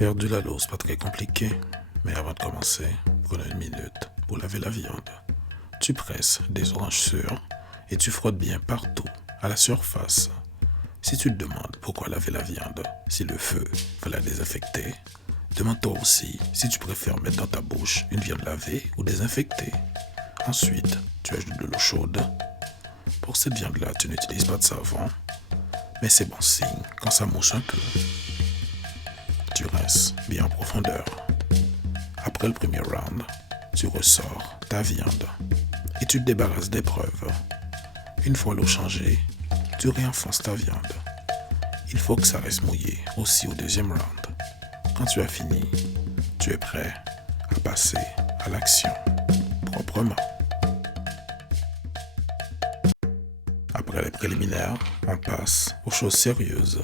Faire du lalo, c'est pas très compliqué, mais avant de commencer, prenez une minute pour laver la viande. Tu presses des oranges sûres et tu frottes bien partout, à la surface. Si tu te demandes pourquoi laver la viande, si le feu va la désinfecter, demande-toi aussi si tu préfères mettre dans ta bouche une viande lavée ou désinfectée. Ensuite, tu ajoutes de l'eau chaude. Pour cette viande-là, tu n'utilises pas de savon, mais c'est bon signe quand ça mousse un peu. Tu rinces bien en profondeur. Après le premier round, tu ressors ta viande et tu te débarrasses des preuves. Une fois l'eau changée, tu réenfonces ta viande. Il faut que ça reste mouillé aussi au deuxième round. Quand tu as fini, tu es prêt à passer à l'action proprement. Après les préliminaires, on passe aux choses sérieuses.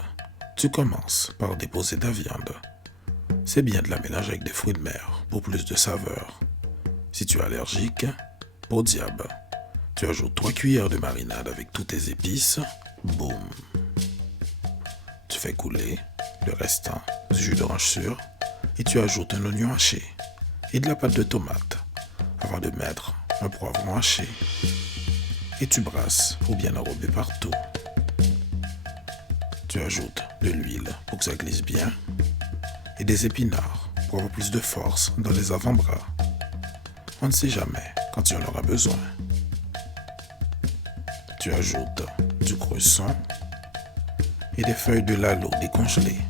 Tu commences par déposer ta viande. C'est bien de la mélanger avec des fruits de mer pour plus de saveur. Si tu es allergique, au diable. Tu ajoutes 3 cuillères de marinade avec toutes tes épices. Boum. Tu fais couler le restant du jus d'orange sûr et tu ajoutes un oignon haché et de la pâte de tomate avant de mettre un poivron haché. Et tu brasses pour bien enrober partout. Tu ajoutes de l'huile pour que ça glisse bien et des épinards pour avoir plus de force dans les avant-bras. On ne sait jamais quand tu en auras besoin. Tu ajoutes du cresson et des feuilles de lalo décongelées.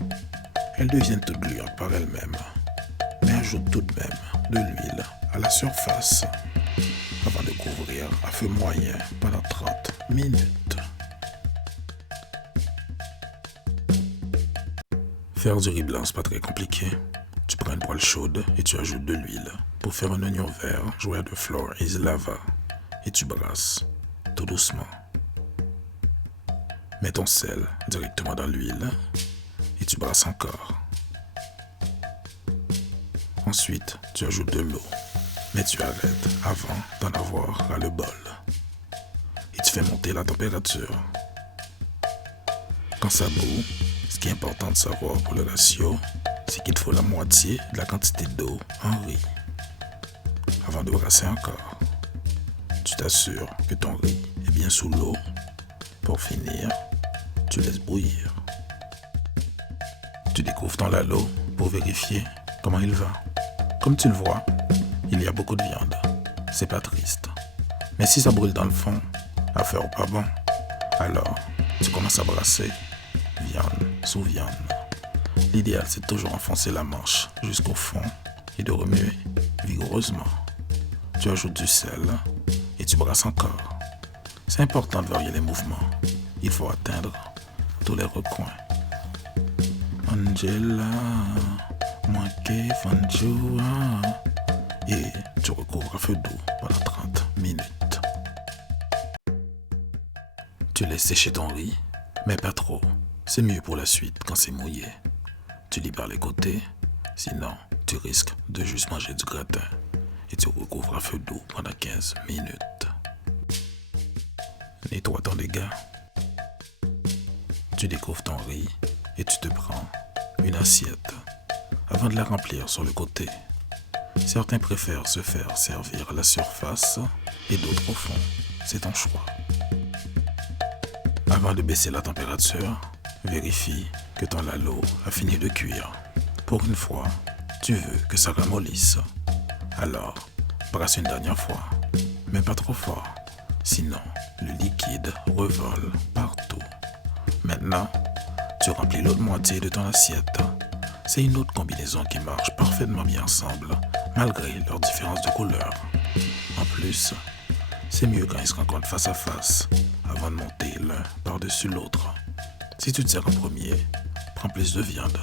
Elles deviennent toutes gluantes par elles-mêmes, mais ajoute tout de même de l'huile à la surface avant de couvrir à feu moyen pendant 30 minutes. Faire du riz blanc, c'est pas très compliqué. Tu prends une poêle chaude et tu ajoutes de l'huile pour faire un oignon vert joint de fleur is lava et tu brasses tout doucement. Mets ton sel directement dans l'huile et tu brasses encore. Ensuite, tu ajoutes de l'eau, mais tu arrêtes avant d'en avoir ras le bol. Et tu fais monter la température. Quand ça bout, ce qui est important de savoir pour le ratio, c'est qu'il te faut la moitié de la quantité d'eau en riz. Avant de brasser encore, tu t'assures que ton riz est bien sous l'eau. Pour finir, tu laisses bouillir. Tu découvres ton lalo pour vérifier comment il va. Comme tu le vois, il y a beaucoup de viande. C'est pas triste. Mais si ça brûle dans le fond, affaire ou pas bon, alors tu commences à brasser viande sous viande. L'idéal, c'est de toujours enfoncer la manche jusqu'au fond et de remuer vigoureusement. Tu ajoutes du sel et tu brasses encore. C'est important de varier les mouvements. Il faut atteindre tous les recoins. Angela, moi que Fanjoua. Et tu recouvres à feu doux pendant 30 minutes. Tu laisses sécher ton riz, mais pas trop. C'est mieux pour la suite quand c'est mouillé. Tu libères les côtés, sinon tu risques de juste manger du gratin. Et tu recouvres à feu doux pendant 15 minutes. Nettoie ton dégât. Tu découvres ton riz et tu te prends une assiette avant de la remplir sur le côté. Certains préfèrent se faire servir à la surface et d'autres au fond. C'est ton choix. Avant de baisser la température, vérifie que ton lalo a fini de cuire. Pour une fois, tu veux que ça ramollisse. Alors, brasse une dernière fois, mais pas trop fort. Sinon, le liquide revole partout. Maintenant, tu remplis l'autre moitié de ton assiette. C'est une autre combinaison qui marche parfaitement bien ensemble, malgré leurs différences de couleur. En plus, c'est mieux quand ils se rencontrent face à face, avant de monter l'un par-dessus l'autre. Si tu te sers en premier, prends plus de viande.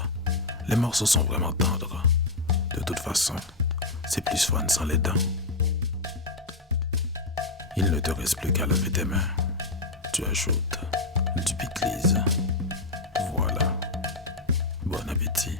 Les morceaux sont vraiment tendres. De toute façon, c'est plus fun sans les dents. Il ne te reste plus qu'à laver tes mains. Tu ajoutes du pickles. Voilà. Bon appétit.